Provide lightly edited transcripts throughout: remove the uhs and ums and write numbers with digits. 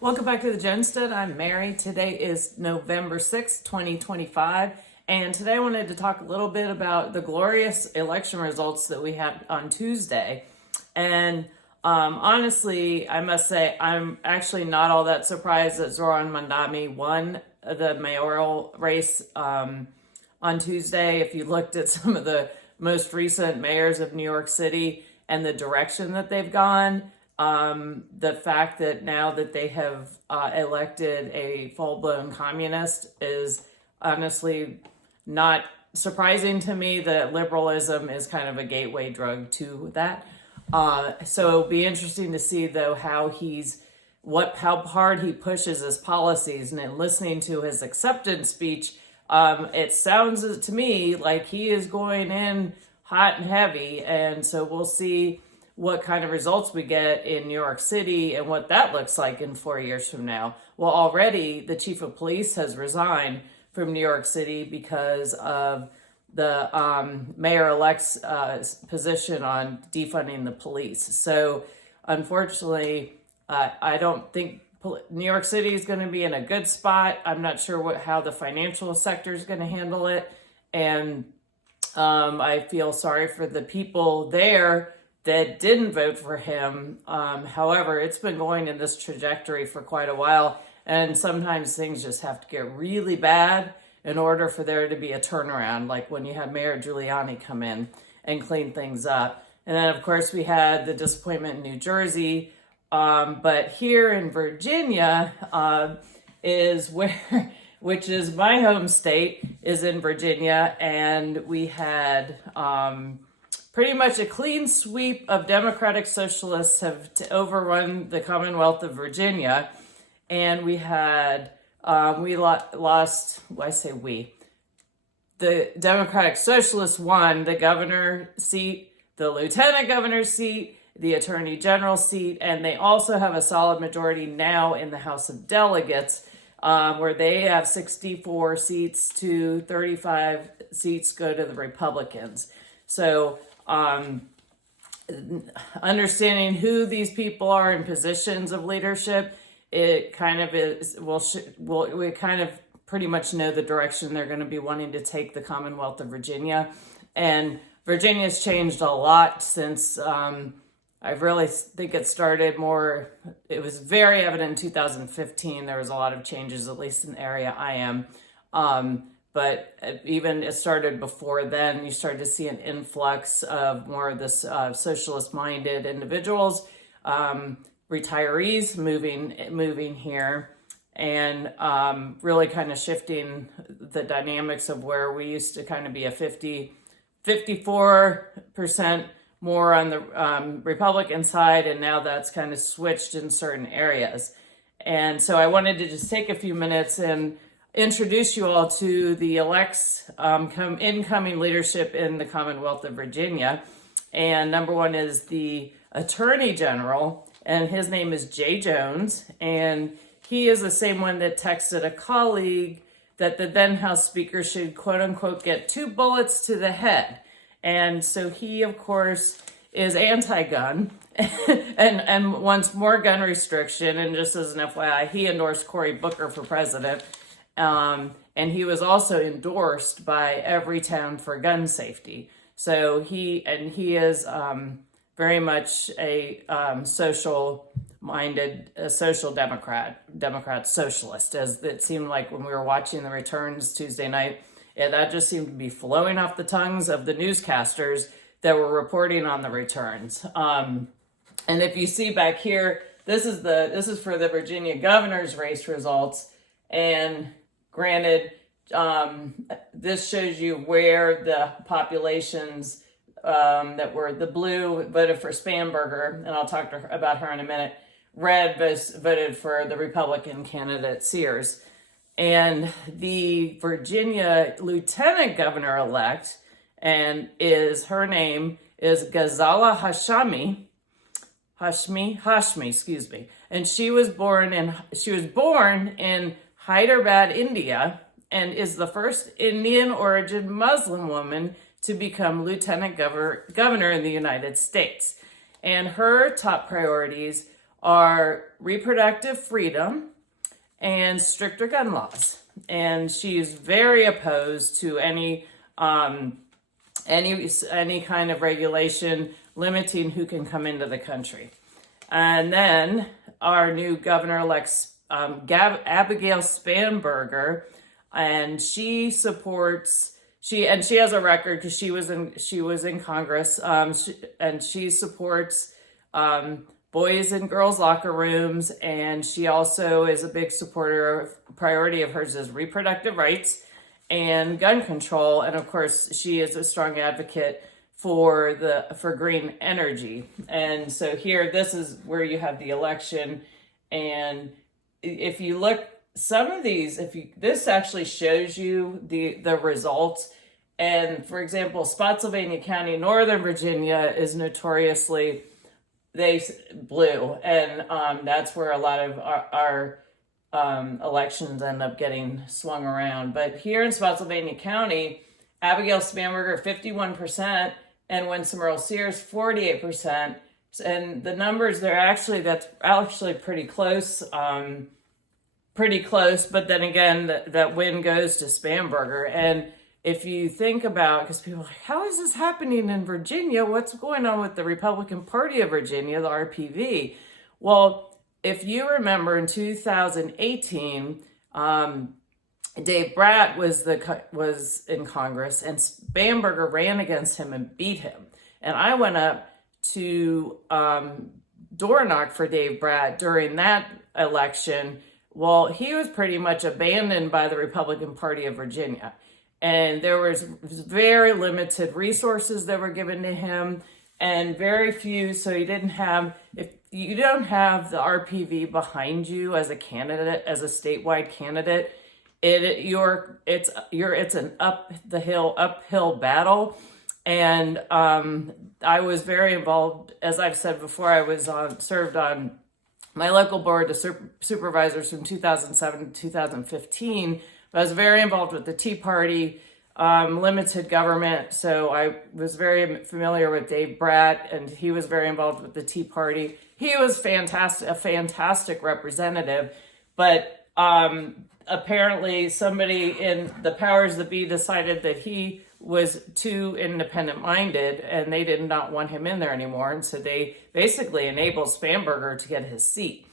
Welcome back to the Jenstead. I'm Mary. Today is November 6th, 2025. And today I wanted to talk a little bit about the glorious election results that we had on Tuesday. And honestly, I must say, I'm actually not all that surprised that Zoran Mandami won the mayoral race on Tuesday. If you looked at some of the most recent mayors of New York City and the direction that they've gone, the fact that now that they have elected a full-blown communist is honestly not surprising to me. That liberalism is kind of a gateway drug to that. So it'll be interesting to see though how hard he pushes his policies. And in listening to his acceptance speech, it sounds to me like he is going in hot and heavy, and so we'll see what kind of results we get in New York City and what that looks like in 4 years from now. Well, already the chief of police has resigned from New York City because of the mayor-elect's position on defunding the police. So unfortunately, I don't think New York City is going to be in a good spot. I'm not sure how the financial sector is going to handle it. And I feel sorry for the people there that didn't vote for him. However, it's been going in this trajectory for quite a while, and sometimes things just have to get really bad in order for there to be a turnaround, like when you had Mayor Giuliani come in and clean things up. And then, of course, we had the disappointment in New Jersey, but here in Virginia is where, which is my home state, is in Virginia, and we had pretty much a clean sweep of Democratic Socialists have overrun the Commonwealth of Virginia. And we had, lost, well, I say we, the Democratic Socialists won the governor seat, the lieutenant governor seat, the attorney general seat, and they also have a solid majority now in the House of Delegates, where they have 64 seats to 35 seats go to the Republicans. So understanding who these people are in positions of leadership, it kind of is, we kind of pretty much know the direction they're going to be wanting to take the Commonwealth of Virginia. And Virginia's changed a lot since I really think it started more, it was very evident in 2015. There was a lot of changes, at least in the area I am. But even it started before then. You started to see an influx of more of this socialist-minded individuals, retirees moving here, and really kind of shifting the dynamics of where we used to kind of be a 54% more on the Republican side, and now that's kind of switched in certain areas. And so I wanted to just take a few minutes and introduce you all to the elect's incoming leadership in the Commonwealth of Virginia. And number one is the Attorney General, and his name is Jay Jones. And he is the same one that texted a colleague that the then House Speaker should, quote unquote, get 2 bullets to the head. And so he, of course, is anti-gun and wants more gun restriction. And just as an FYI, he endorsed Cory Booker for president. And he was also endorsed by Everytown for gun safety. So he is very much a social-minded, social Democrat socialist, as it seemed like when we were watching the returns Tuesday night. Yeah, that just seemed to be flowing off the tongues of the newscasters that were reporting on the returns. And if you see back here, this is for the Virginia governor's race results. And granted, this shows you where the populations that were the blue voted for Spanberger, and I'll talk about her in a minute. Red voted for the Republican candidate Sears. And the Virginia lieutenant governor-elect, and her name is Ghazala Hashmi, excuse me. And she was born in Hyderabad, India, and is the first Indian origin Muslim woman to become lieutenant governor in the United States. And her top priorities are reproductive freedom and stricter gun laws. And she's very opposed to any kind of regulation limiting who can come into the country. And then our new governor-elect, Abigail Spanberger, and she supports she has a record because she was in Congress, and she supports boys and girls locker rooms, and she also is a big supporter of priority of hers is reproductive rights and gun control, and of course she is a strong advocate for green energy. And so here, this is where you have the election, and if you look, some of these, this actually shows you the results. And for example, Spotsylvania County, Northern Virginia is notoriously blue, and that's where a lot of our elections end up getting swung around. But here in Spotsylvania County, Abigail Spanberger 51%, and Winsome Earl Sears 48%. And the numbers that's actually pretty close. But then again, that win goes to Spanberger. And if you think about, because people are like, how is this happening in Virginia? What's going on with the Republican Party of Virginia, the RPV? Well, if you remember in 2018, Dave Bratt was in Congress, and Spanberger ran against him and beat him. And I went up to door knock for Dave Bratt during that election. Well, he was pretty much abandoned by the Republican Party of Virginia. And there was very limited resources that were given to him, and very few. So if you don't have the RPV behind you as a candidate, as a statewide candidate, it's an uphill battle. And I was very involved, as I've said before. I was served on my local board of supervisors from 2007 to 2015. I was very involved with the Tea Party, limited government. So I was very familiar with Dave Bratt, and he was very involved with the Tea Party. He was a fantastic representative, but apparently somebody in the powers that be decided that he was too independent-minded, and they did not want him in there anymore. And so they basically enabled Spanberger to get his seat.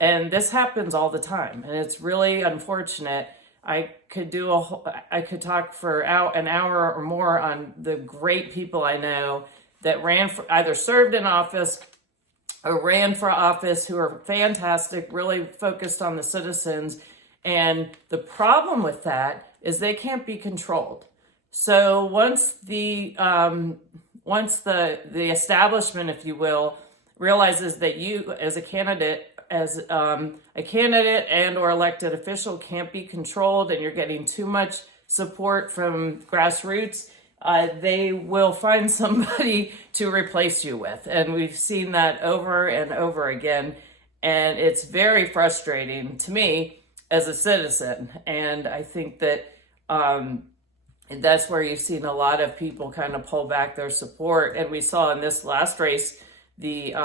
And this happens all the time, and it's really unfortunate. I could talk for an hour or more on the great people I know that either served in office or ran for office, who are fantastic, really focused on the citizens. And the problem with that is they can't be controlled. So once the establishment, if you will, realizes that you as a candidate and or elected official can't be controlled, and you're getting too much support from grassroots, they will find somebody to replace you with. And we've seen that over and over again. And it's very frustrating to me as a citizen. And I think that that's where you've seen a lot of people kind of pull back their support. And we saw in this last race, the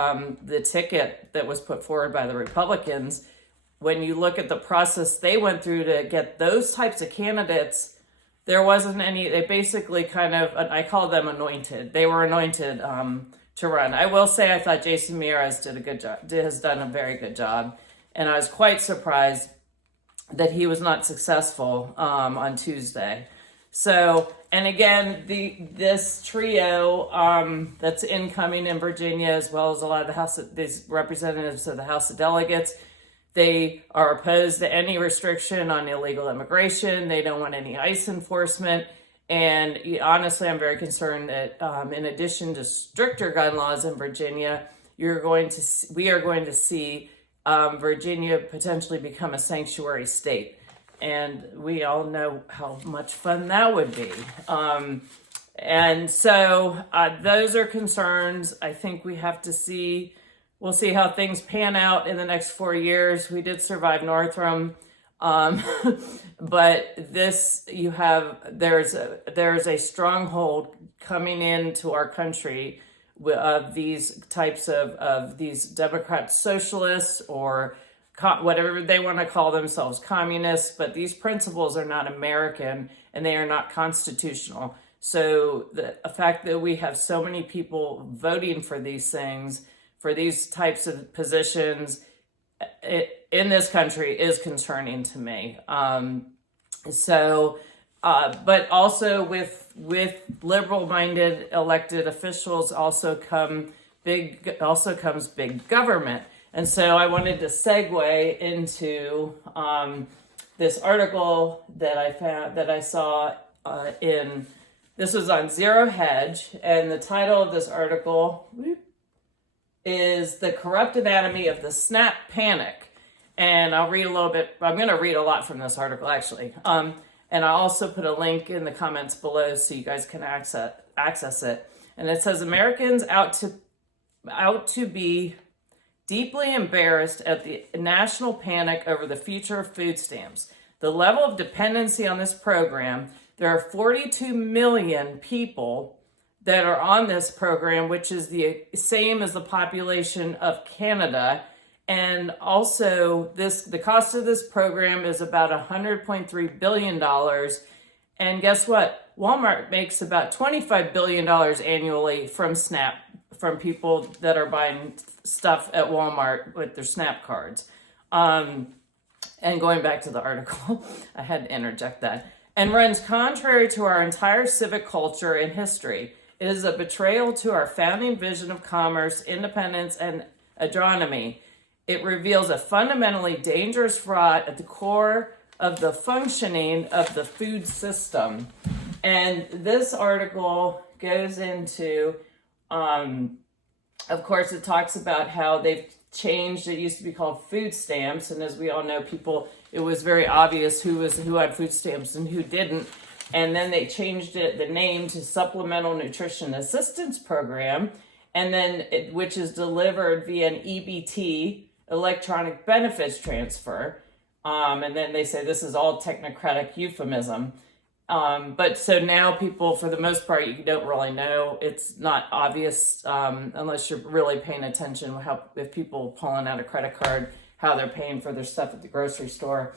ticket that was put forward by the Republicans, when you look at the process they went through to get those types of candidates, there wasn't any. They basically I call them anointed. They were anointed to run. I will say I thought Jason Miraz did a good job, has done a very good job. And I was quite surprised that he was not successful on Tuesday. So, and again, this trio that's incoming in Virginia, as well as a lot of these representatives of the House of Delegates, they are opposed to any restriction on illegal immigration. They don't want any ICE enforcement. And honestly, I'm very concerned that in addition to stricter gun laws in Virginia, we are going to see Virginia potentially become a sanctuary state. And we all know how much fun that would be. And so those are concerns. I think we'll see how things pan out in the next 4 years. We did survive Northam. But there's a stronghold coming into our country of these types of these Democrat socialists or whatever they want to call themselves, communists, but these principles are not American and they are not constitutional. So the fact that we have so many people voting for these things, for these types of positions in this country is concerning to me. But also with liberal-minded elected officials comes big government. And so I wanted to segue into this article that I saw this was on Zero Hedge, and the title of this article is "The Corrupt Anatomy of the Snap Panic." And I'll read a little bit. I'm going to read a lot from this article, actually. And I'll also put a link in the comments below so you guys can access it. And it says, Americans out to be deeply embarrassed at the national panic over the future of food stamps. The level of dependency on this program, there are 42 million people that are on this program, which is the same as the population of Canada. And also the cost of this program is about $100.3 billion. And guess what? Walmart makes about $25 billion annually from SNAP, from people that are buying stuff at Walmart with their SNAP cards. And going back to the article, I had to interject that. And runs contrary to our entire civic culture and history. It is a betrayal to our founding vision of commerce, independence, and autonomy. It reveals a fundamentally dangerous fraud at the core of the functioning of the food system. And this article goes into, of course, it talks about how they've changed. It used to be called food stamps. And as we all know, it was very obvious who had food stamps and who didn't. And then they changed the name to Supplemental Nutrition Assistance Program, and then which is delivered via an EBT, electronic benefits transfer. And then they say this is all technocratic euphemism. But so now people, for the most part, you don't really know. It's not obvious unless you're really paying attention if people pulling out a credit card, how they're paying for their stuff at the grocery store.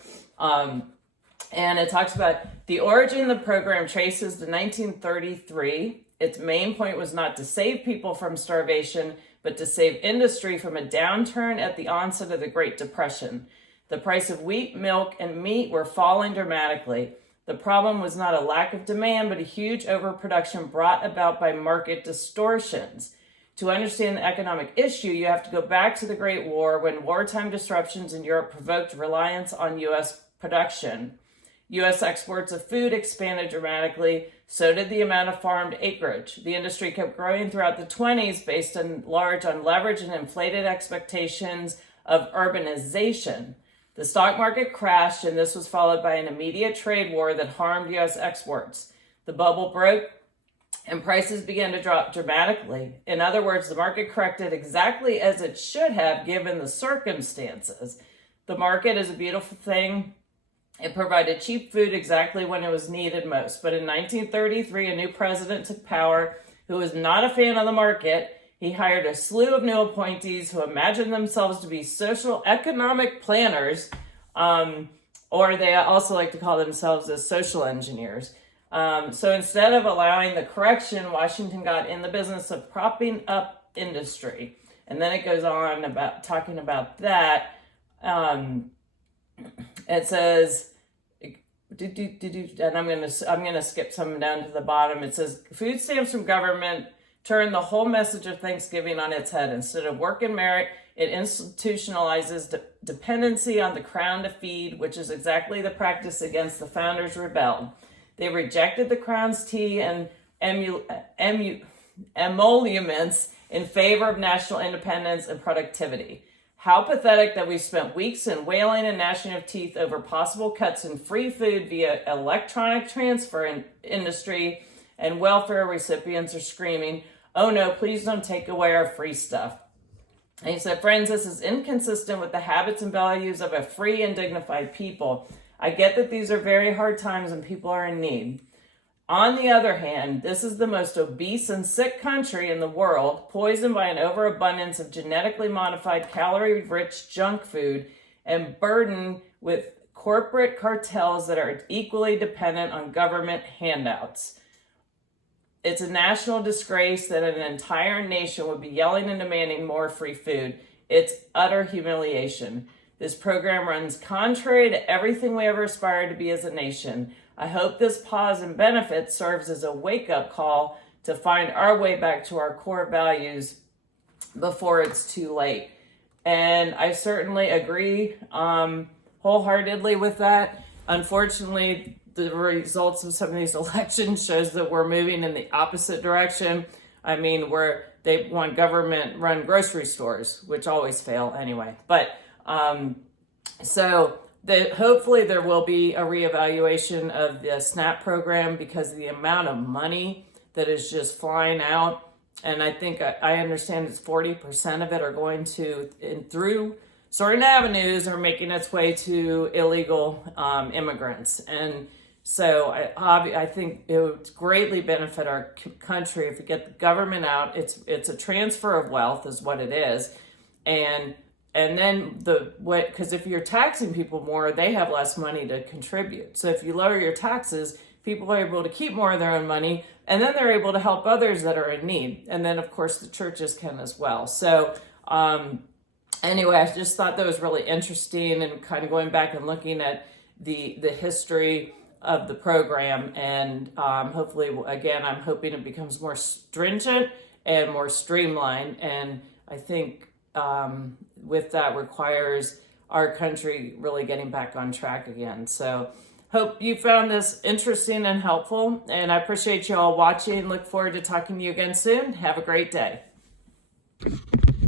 And it talks about the origin of the program traces to 1933. Its main point was not to save people from starvation, but to save industry from a downturn at the onset of the Great Depression. The price of wheat, milk, and meat were falling dramatically. The problem was not a lack of demand, but a huge overproduction brought about by market distortions. To understand the economic issue, you have to go back to the Great War, when wartime disruptions in Europe provoked reliance on U.S. production. U.S. exports of food expanded dramatically, so did the amount of farmed acreage. The industry kept growing throughout the 1920s based on leverage and inflated expectations of urbanization. The stock market crashed, and this was followed by an immediate trade war that harmed U.S. exports. The bubble broke, and prices began to drop dramatically. In other words, the market corrected exactly as it should have given the circumstances. The market is a beautiful thing. It provided cheap food exactly when it was needed most. But in 1933, a new president took power who was not a fan of the market. He hired a slew of new appointees who imagined themselves to be social economic planners, or they also like to call themselves as social engineers. So instead of allowing the correction, Washington got in the business of propping up industry. And then it goes on about talking about that. It says, and I'm gonna skip some down to the bottom. It says, food stamps from government turn the whole message of Thanksgiving on its head. Instead of work and merit, it institutionalizes dependency on the crown to feed, which is exactly the practice against the founders rebelled. They rejected the crown's tea and emoluments in favor of national independence and productivity. How pathetic that we spent weeks in wailing and gnashing of teeth over possible cuts in free food via electronic transfer in industry, and welfare recipients are screaming, "Oh no, please don't take away our free stuff." And he said, friends, this is inconsistent with the habits and values of a free and dignified people. I get that these are very hard times and people are in need. On the other hand, this is the most obese and sick country in the world, poisoned by an overabundance of genetically modified, calorie-rich junk food and burdened with corporate cartels that are equally dependent on government handouts. It's a national disgrace that an entire nation would be yelling and demanding more free food. It's utter humiliation. This program runs contrary to everything we ever aspired to be as a nation. I hope this pause and benefit serves as a wake-up call to find our way back to our core values before it's too late. And I certainly agree wholeheartedly with that. Unfortunately, the results of some of these elections shows that we're moving in the opposite direction. I mean, where they want government-run grocery stores, which always fail anyway. But hopefully there will be a reevaluation of the SNAP program because of the amount of money that is just flying out. And I think I understand it's 40% of it are going to, through certain avenues, are making its way to illegal immigrants. And so I think it would greatly benefit our country if we get the government out. It's a transfer of wealth is what it is. And then because if you're taxing people more, they have less money to contribute. So if you lower your taxes, people are able to keep more of their own money, and then they're able to help others that are in need. And then, of course, the churches can as well. So anyway, I just thought that was really interesting and kind of going back and looking at the history of the program. And hopefully, again, I'm hoping it becomes more stringent and more streamlined. And I think with that requires our country really getting back on track again. So hope you found this interesting and helpful, and I appreciate you all watching. Look forward to talking to you again soon. Have a great day.